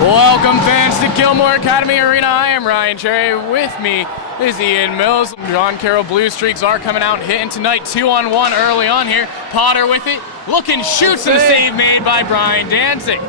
Welcome fans to Gilmore Academy Arena. I am Ryan Cherry. With me is Ian Mills. John Carroll Blue Streaks are coming out hitting tonight. 2-on-1 early on here. Potter with it. Looking, shoots, and a save made by Brian Danzig.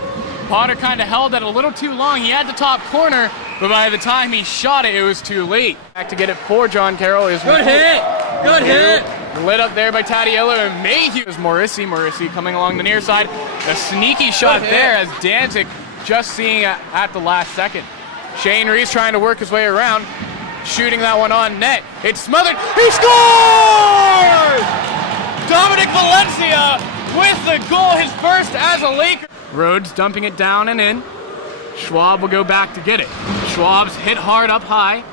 Potter kind of held that a little too long. He had the top corner, but by the time he shot it, it was too late. Back to get it for John Carroll is good hit. Good hit. Lit up there by Tatiello and Mayhew is Morrissey coming along the near side. A sneaky shot there as Danzig just seeing it at the last second. Shane Reese trying to work his way around, shooting that one on net. It's smothered. He scores! Dominic Valencia with the goal, his first as a Laker. Rhodes dumping it down and in. Schwab will go back to get it. Schwab's hit hard up high.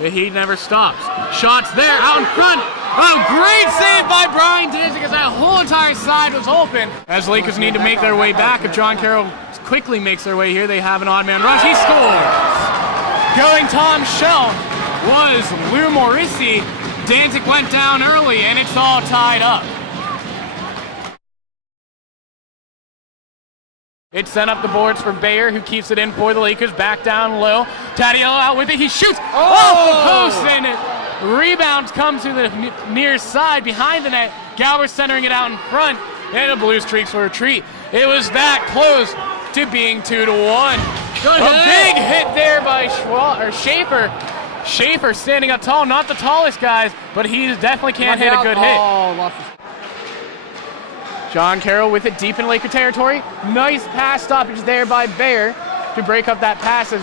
He never stops. Shots there, out in front. Oh, great save by Brian Danzig as that whole entire side was open. As Lakers need to make their way back, if John Carroll quickly makes their way here, they have an odd man rush. He scores! Going Tom Shelf was Lou Morrissey. Danzig went down early and it's all tied up. It sent up the boards for Bayer, who keeps it in for the Lakers. Back down low. Tatiello out with it. He shoots off the post, and it rebounds, comes to the near side behind the net. Gower centering it out in front, and the Blue Streaks will retreat. It was that close to being 2-1. A big hit there by Schaefer. Schaefer standing up tall, not the tallest guys, but he definitely can't hit a good hit. John Carroll with it deep in Laker territory. Nice pass stoppage there by Bayer to break up that pass as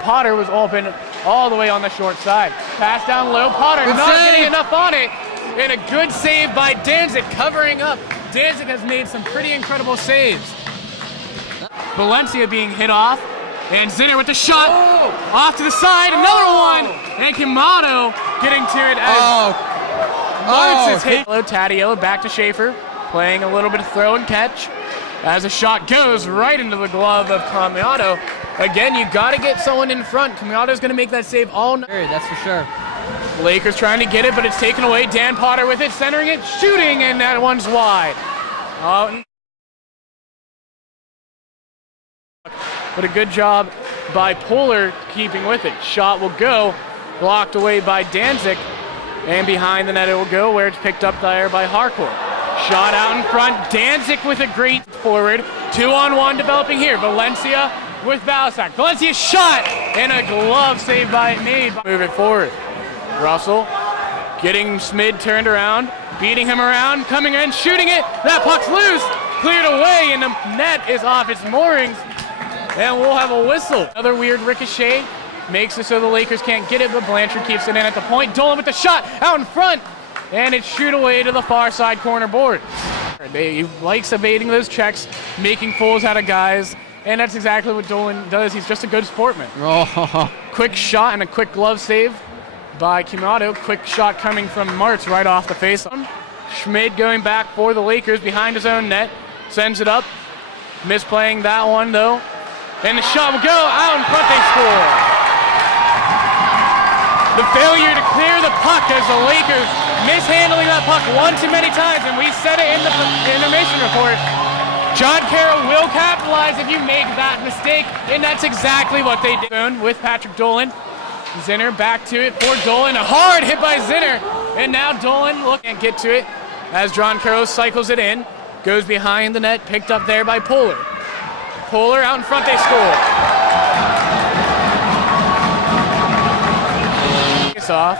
Potter was open all the way on the short side. Pass down low, Potter not getting enough on it. And a good save by Danzig covering up. Danzig has made some pretty incredible saves. Valencia being hit off. And Zinner with the shot off to the side, another one. And Kimado getting to it as Martz is hit. Tatiello back to Schaefer. Playing a little bit of throw and catch as a shot goes right into the glove of Camioto. Again, you got to get someone in front. Camioto's going to make that save all night. That's for sure. Lakers trying to get it, but it's taken away. Dan Potter with it, centering it, shooting, and that one's wide. But a good job by Poehler keeping with it. Shot will go, blocked away by Danzig, and behind the net it will go where it's picked up there by Harcourt. Shot out in front, Danzig with a great forward. 2-on-1 developing here. Valencia with Balasag. Valencia shot and a glove save made. Move it forward. Russell getting Smid turned around, beating him around, coming in, shooting it. That puck's loose, cleared away, and the net is off its moorings. And we'll have a whistle. Another weird ricochet makes it so the Lakers can't get it, but Blanchard keeps it in at the point. Dolan with the shot out in front. And it's shoot away to the far side corner board. He likes evading those checks, making fools out of guys, and that's exactly what Dolan does. He's just a good sportsman. Quick shot and a quick glove save by Kimado. Quick shot coming from Martz right off the face. Schmid going back for the Lakers behind his own net. Sends it up. Misplaying that one though. And the shot will go out in front. They score. The failure to clear the puck as the Lakers mishandling that puck one too many times, and we said it in the intermission report. John Carroll will capitalize if you make that mistake, and that's exactly what they did with Patrick Dolan. Zinner back to it for Dolan. A hard hit by Zinner, and now Dolan can't get to it as John Carroll cycles it in. Goes behind the net, picked up there by Poehler. Poehler out in front, they score. Off.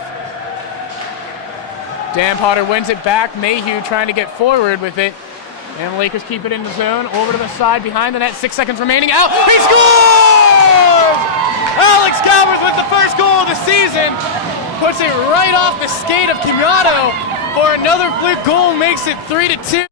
Dan Potter wins it back. Mayhew trying to get forward with it. And Lakers keep it in the zone. Over to the side behind the net. 6 seconds remaining. Out. He scores! Alex Gowers with the first goal of the season. Puts it right off the skate of Kimado for another fluke goal. Makes it 3-2.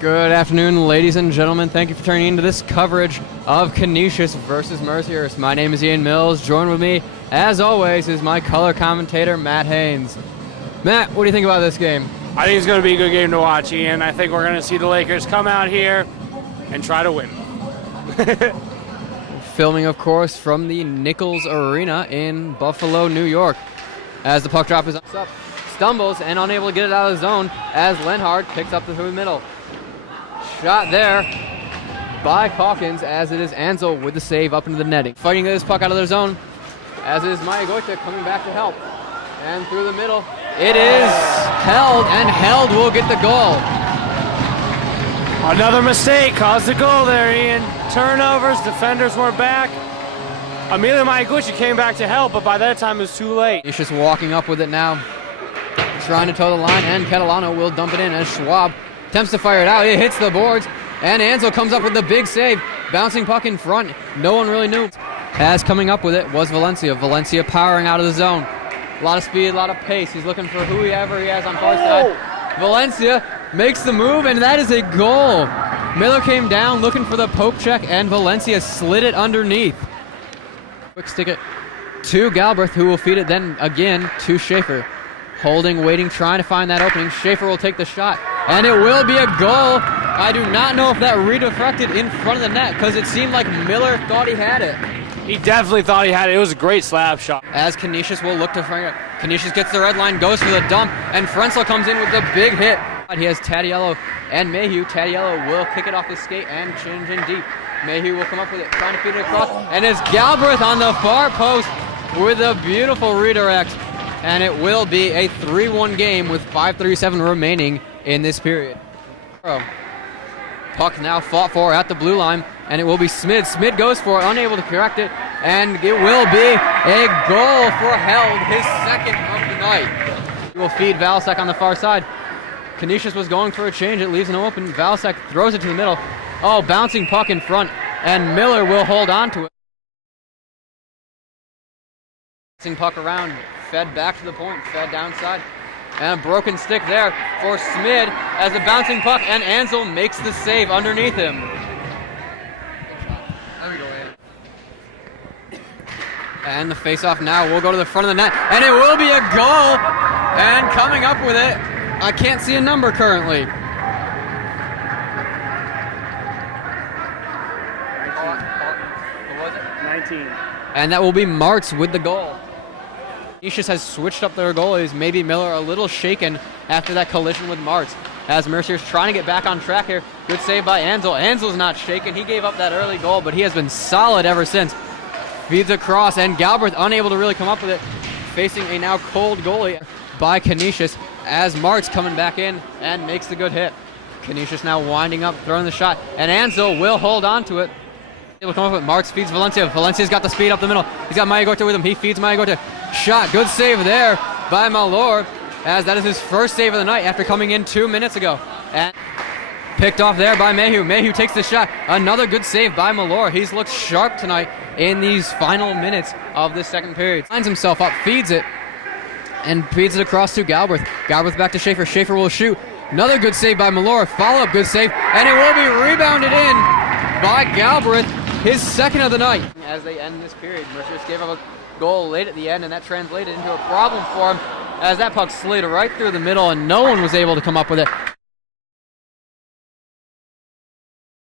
Good afternoon, ladies and gentlemen. Thank you for turning into this coverage of Canisius versus Mercyhurst. My name is Ian Mills. Joined with me, as always, is my color commentator, Matt Haynes. Matt, what do you think about this game? I think it's going to be a good game to watch, Ian. I think we're going to see the Lakers come out here and try to win. Filming, of course, from the Nichols Arena in Buffalo, New York. As the puck drop is up, stumbles and unable to get it out of the zone as Lenhard picks up the through the middle. Shot there by Calkins as it is Ansel with the save up into the netting. Fighting this puck out of their zone as it is Maya Goita coming back to help. And through the middle, it is Held, and Held will get the goal. Another mistake caused the goal there, Ian. Turnovers, defenders weren't back. Amelia Mayaguchi came back to help, but by that time it was too late. He's just walking up with it now, trying to toe the line, and Catalano will dump it in as Schwab attempts to fire it out. It hits the boards, and Ansel comes up with the big save. Bouncing puck in front. No one really knew. As coming up with it was Valencia. Valencia powering out of the zone. A lot of speed, a lot of pace. He's looking for whoever he has on far side. Valencia makes the move, and that is a goal. Miller came down looking for the poke check, and Valencia slid it underneath. Quick stick it to Galbraith, who will feed it then again to Schaefer. Holding, waiting, trying to find that opening. Schaefer will take the shot, and it will be a goal. I do not know if that redeflected in front of the net because it seemed like Miller thought he had it. He definitely thought he had it. It was a great slap shot. As Canisius will look to fire it. Canisius gets the red line, goes for the dump, and Frenzel comes in with the big hit. He has Tadiello and Mayhew. Tadiello will kick it off the skate and change in deep. Mayhew will come up with it, trying to feed it across, and it's Galbraith on the far post with a beautiful redirect, and it will be a 3-1 game with 5:37 remaining in this period. Puck now fought for at the blue line, and it will be Smid. Smid goes for it, unable to correct it, and it will be a goal for Held, his second of the night. He will feed Valsek on the far side. Canisius was going for a change. It leaves an open. Valsek throws it to the middle. Oh, bouncing puck in front, and Miller will hold on to it. Bouncing puck around, fed back to the point, fed downside. And a broken stick there for Smid as a bouncing puck, and Ansel makes the save underneath him. And the face-off now will go to the front of the net, and it will be a goal. And coming up with it, I can't see a number currently. What was it? 19. And that will be Martz with the goal. Canisius has switched up their goalies. Maybe Miller a little shaken after that collision with Martz. As Mercier's trying to get back on track here. Good save by Ansel. Ansel's not shaken. He gave up that early goal, but he has been solid ever since. Feeds across, and Galbraith unable to really come up with it. Facing a now cold goalie by Canisius as Martz coming back in and makes the good hit. Canisius now winding up, throwing the shot, and Ansel will hold on to it. Able to come up with Martz, feeds Valencia. Valencia's got the speed up the middle. He's got Mayagote with him. He feeds Mayagote. Shot. Good save there by Malor, as that is his first save of the night after coming in 2 minutes ago. And picked off there by Mayhew. Mayhew takes the shot. Another good save by Malor. He's looked sharp tonight in these final minutes of this second period. Lines himself up, feeds it, and feeds it across to Galbraith. Galbraith back to Schaefer. Schaefer will shoot. Another good save by Malor. Follow-up good save, and it will be rebounded in by Galbraith, his second of the night. As they end this period, Mercyhurst gave up a goal late at the end, and that translated into a problem for him as that puck slid right through the middle, and no one was able to come up with it.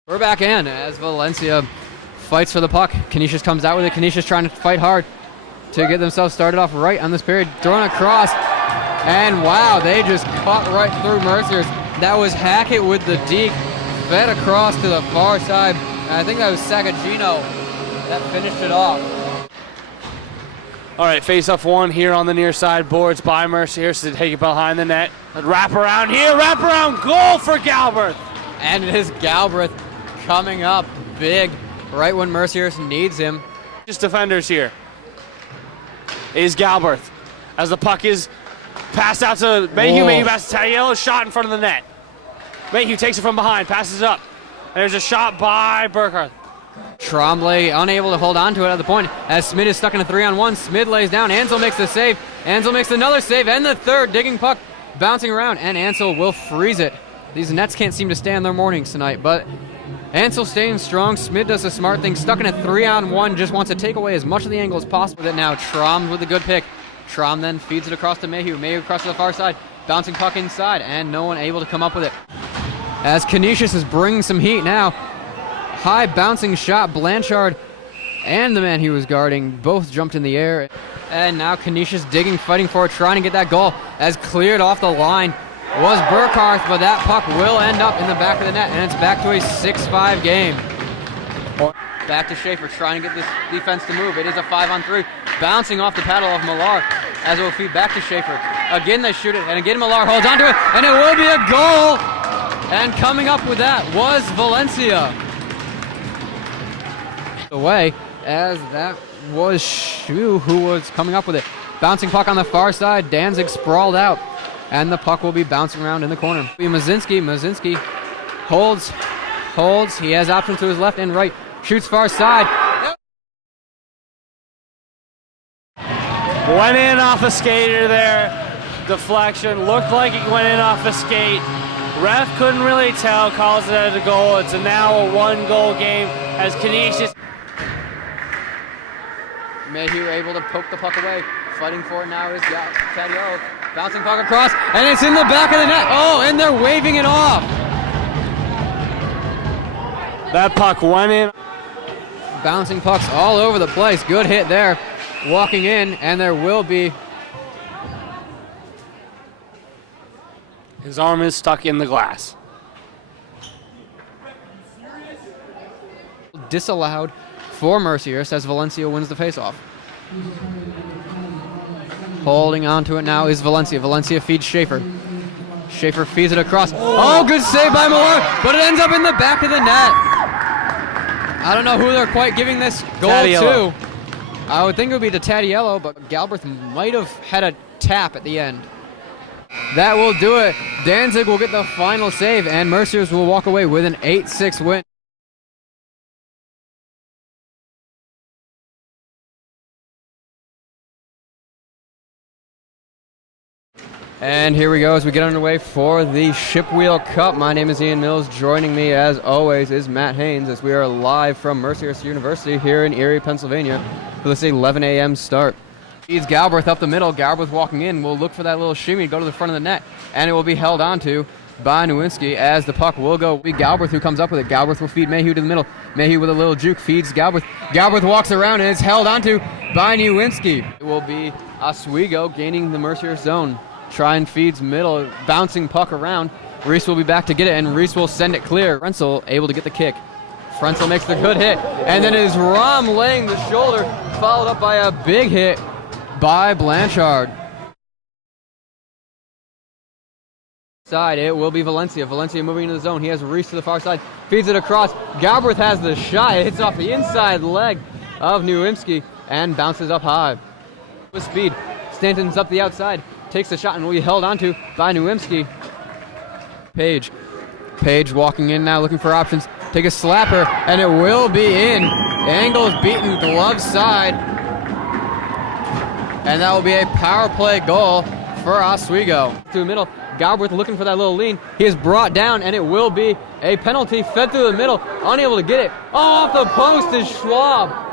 We're back in as Valencia fights for the puck. Canisius comes out with it. Canisius trying to fight hard to get themselves started off right on this period. Thrown across, and wow, they just caught right through Mercyhurst. That was Hackett with the deke, fed across to the far side. And I think that was Sagagino that finished it off. All right, face-off one here on the near side. Boards by Mercyhurst to take it behind the net. Wrap around here, wrap around, goal for Galbraith. And it is Galbraith coming up big right when Mercyhurst needs him. Just defenders here is Galbraith as the puck is passed out to Mayhew. Mayhew passes to Tadiello, shot in front of the net. Mayhew takes it from behind, passes up. And there's a shot by Burkhardt. Tremblay unable to hold on to it at the point as Smid is stuck in a 3-on-1. Smid lays down. Ansel makes the save. Ansel makes another save and the third. Digging puck, bouncing around, and Ansel will freeze it. These nets can't seem to stay on their mornings tonight, but Ansel staying strong. Smid does a smart thing. Stuck in a 3-on-1. Just wants to take away as much of the angle as possible with it now. Trom with a good pick. Trom then feeds it across to Mayhew. Mayhew across to the far side. Bouncing puck inside, and no one able to come up with it. As Canisius is bringing some heat now. High bouncing shot. Blanchard and the man he was guarding both jumped in the air. And now Canisius digging, fighting for it, trying to get that goal. As cleared off the line was Burkhardt, but that puck will end up in the back of the net, and it's back to a 6-5 game. Back to Schaefer, trying to get this defense to move. It is a 5-on-3, bouncing off the paddle of Millar, as it will feed back to Schaefer. Again, they shoot it, and again Millar holds onto it, and it will be a goal! And coming up with that was Valencia. Away, as that was Shu who was coming up with it. Bouncing puck on the far side, Danzig sprawled out, and the puck will be bouncing around in the corner. Mazinski holds, he has options to his left and right, shoots far side. Went in off a skater there, deflection, looked like it went in off a skate. Ref couldn't really tell, calls it as a goal. It's now a 1-goal game as Canisius. Mayhew able to poke the puck away. Fighting for it now is Taddeo. Bouncing puck across, and it's in the back of the net. Oh, and they're waving it off. That puck went in. Bouncing pucks all over the place. Good hit there. Walking in, and there will be. His arm is stuck in the glass. Disallowed for Mercyhurst as Valencia wins the faceoff. Holding on to it now is Valencia. Valencia feeds Schaefer. Schaefer feeds it across. Oh, good save by Millar, but it ends up in the back of the net. I don't know who they're quite giving this goal Taddiello. to. I would think it would be to Taddeo, but Galbraith might have had a tap at the end. That will do it. Danzig will get the final save, and Mercyhurst will walk away with an 8-6 win. And here we go as we get underway for the Shipwheel Cup. My name is Ian Mills. Joining me, as always, is Matt Haynes as we are live from Mercyhurst University here in Erie, Pennsylvania for this 11 a.m. start. Feeds Galbraith up the middle. Galbraith walking in will look for that little shimmy to go to the front of the net, and it will be held onto by Nowinski as the puck will go. It'll be Galbraith who comes up with it. Galbraith will feed Mayhew to the middle. Mayhew with a little juke feeds Galbraith. Galbraith walks around, and it's held onto by Nowinski. It will be Oswego gaining the Mercyhurst zone. Try and feeds middle, bouncing puck around. Reese will be back to get it, and Reese will send it clear. Frenzel able to get the kick. Frenzel makes the good hit, and then it is Rom laying the shoulder, followed up by a big hit by Blanchard. Side, it will be Valencia. Valencia moving into the zone. He has Reese to the far side, feeds it across. Galbraith has the shot. It hits off the inside leg of Nowinski and bounces up high. With speed, Stanton's up the outside. Takes the shot and will be held onto by Nowinski. Page walking in now, looking for options. Take a slapper, and it will be in. Angles beaten, glove side. And that will be a power play goal for Oswego. Through the middle, Galbraith looking for that little lean. He is brought down, and it will be a penalty. Fed through the middle, unable to get it. Oh, off the post is Schwab.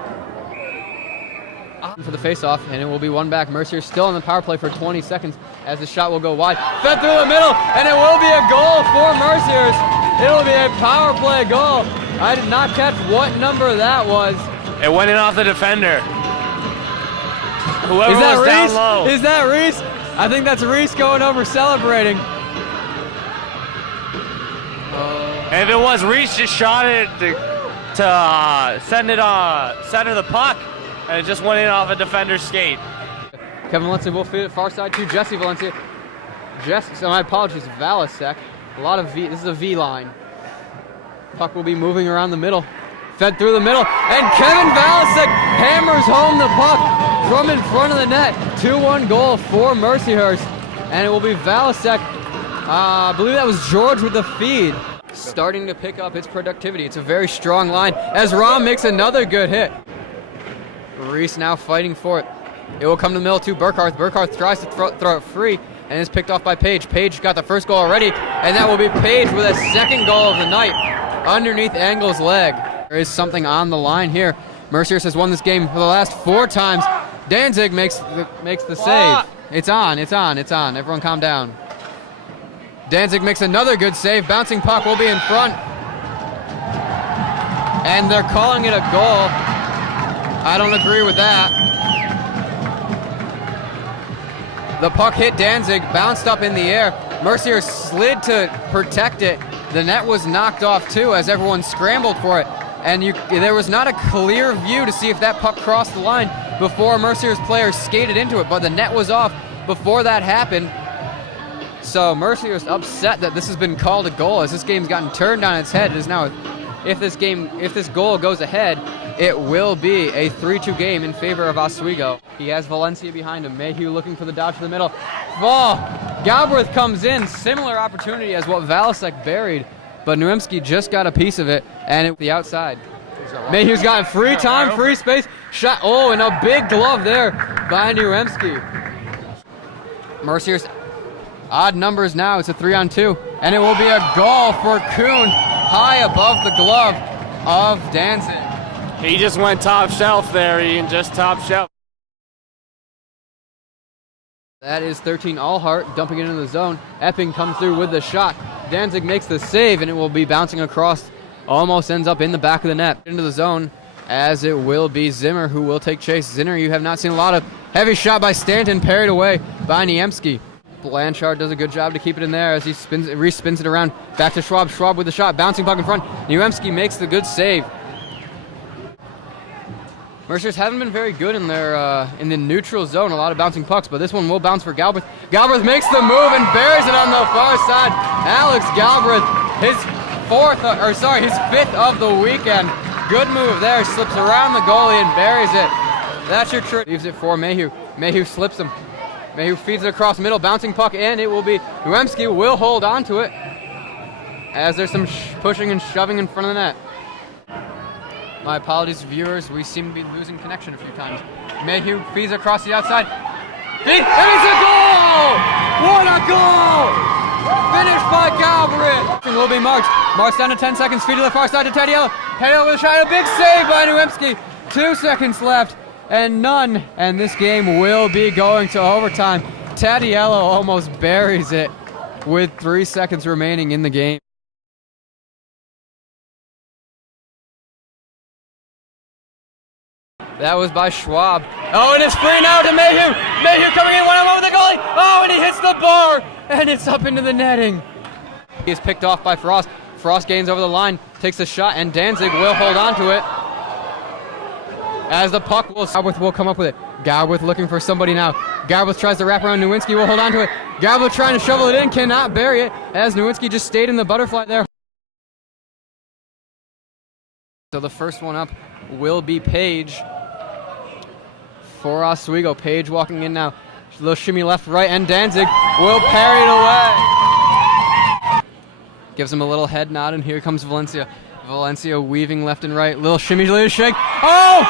For the face-off, and it will be one back. Mercier still on the power play for 20 seconds as the shot will go wide. Fed through the middle, and it will be a goal for Mercier. It will be a power play goal. I did not catch what number that was. It went in off the defender. Whoever was down low. Is that Reese? I think that's Reese going over celebrating. And if it was, Reese just shot it to center the puck. And it just went in off a defender's skate. Kevin Valencia will feed it far side to Jesse Valencia. So my apologies, Valasek. A lot of V. This is a V line. Puck will be moving around the middle. Fed through the middle. And Kevin Valasek hammers home the puck from in front of the net. 2-1 goal for Mercyhurst. And it will be Valasek. I believe that was George with the feed. Starting to pick up its productivity. It's a very strong line as Rom makes another good hit. Reese now fighting for it. It will come to the middle to Burkhardt. Burkhardt tries to throw it free and is picked off by Page. Page got the first goal already, and that will be Page with a second goal of the night underneath Engel's leg. There is something on the line here. Mercyhurst has won this game for the last 4 times. Danzig makes the save. It's on. Everyone calm down. Danzig makes another good save. Bouncing puck will be in front. And they're calling it a goal. I don't agree with that. The puck hit Danzig, bounced up in the air. Mercyhurst slid to protect it. The net was knocked off too as everyone scrambled for it. And there was not a clear view to see if that puck crossed the line before Mercyhurst players skated into it, but the net was off before that happened. So Mercyhurst upset that this has been called a goal as this game's gotten turned on its head. It is now, if this goal goes ahead, it will be a 3-2 game in favor of Oswego. He has Valencia behind him. Mayhew looking for the dodge to the middle. Ball. Galbraith comes in. Similar opportunity as what Valasek buried, but Nowinski just got a piece of it, and it the outside. Mayhew's got free time, free space. Shot. Oh, and a big glove there by Nowinski. Mercyhurst, odd numbers now. It's a 3-on-2, and it will be a goal for Kuhn, high above the glove of Danzig. He just went top shelf there, Ian, just top shelf. That is 13 Allhart dumping it into the zone. Epping comes through with the shot. Danzig makes the save, and it will be bouncing across. Almost ends up in the back of the net. Into the zone, as it will be Zimmer who will take chase. Zimmer, you have not seen a lot of. Heavy shot by Stanton, parried away by Niemski. Blanchard does a good job to keep it in there as he respins it around. Back to Schwab. Schwab with the shot, bouncing puck in front. Niemski makes the good save. Mercyhurst haven't been very good in the neutral zone, a lot of bouncing pucks, but this one will bounce for Galbraith. Galbraith makes the move and buries it on the far side. Alex Galbraith, his fifth of the weekend. Good move there, slips around the goalie and buries it. That's your trick. Leaves it for Mayhew. Mayhew slips him. Mayhew feeds it across middle, bouncing puck, and it will be Nowinski will hold on to it as there's some pushing and shoving in front of the net. My apologies, viewers. We seem to be losing connection a few times. Mayhew feeds across the outside. And it's a goal! What a goal! Finished by Galbraith. It will be marked. Marks down to 10 seconds. Feed to the far side to Tadiello. Tadiello with a shot. A big save by Nowinski. 2 seconds left and none. And this game will be going to overtime. Tadiello almost buries it with 3 seconds remaining in the game. That was by Schwab. Oh, and it's free now to Mayhew. Mayhew coming in one-on-one with the goalie. Oh, and he hits the bar, and it's up into the netting. He is picked off by Frost. Frost gains over the line, takes the shot, and Danzig will hold on to it. As the puck Galbraith will come up with it. Galbraith looking for somebody now. Galbraith tries to wrap around Nowinski, will hold on to it. Galbraith trying to shovel it in, cannot bury it, as Nowinski just stayed in the butterfly there. So the first one up will be Page. For Oswego, Page walking in now. A little shimmy left, right, and Danzig will parry it away. Gives him a little head nod, and here comes Valencia. Valencia weaving left and right. Little shimmy, little shake. Oh!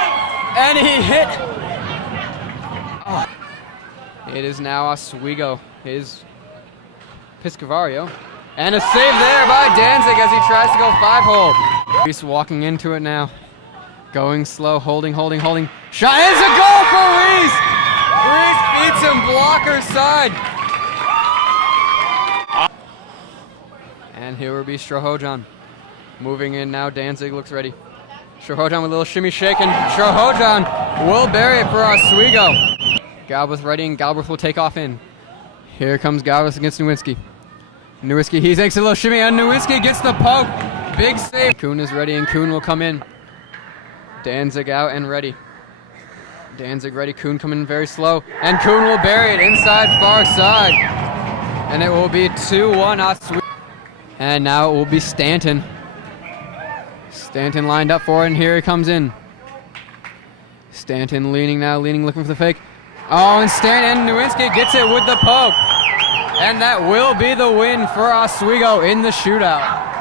And he hit. Oh. It is now Oswego. His Piscavario. And a save there by Danzig as he tries to go 5-hole. He's walking into it now. Going slow, holding. Shot is a goal for Reese! Reese beats him blocker side. And here will be Strohojan. Moving in now, Danzig looks ready. Strohojan with a little shimmy shake, and Strohojan will bury it for Oswego. Galbraith ready, and Galbraith will take off in. Here comes Galbraith against Nowinski. Nowinski, he takes a little shimmy, and Nowinski gets the poke. Big save. Kuhn is ready, and Kuhn will come in. Danzig out and ready. Danzig ready. Kuhn coming very slow. And Kuhn will bury it inside far side. And it will be 2-1 Oswego. And now it will be Stanton. Stanton lined up for it, and here he comes in. Stanton leaning now, looking for the fake. Oh, and Stanton, Nowinski gets it with the poke. And that will be the win for Oswego in the shootout.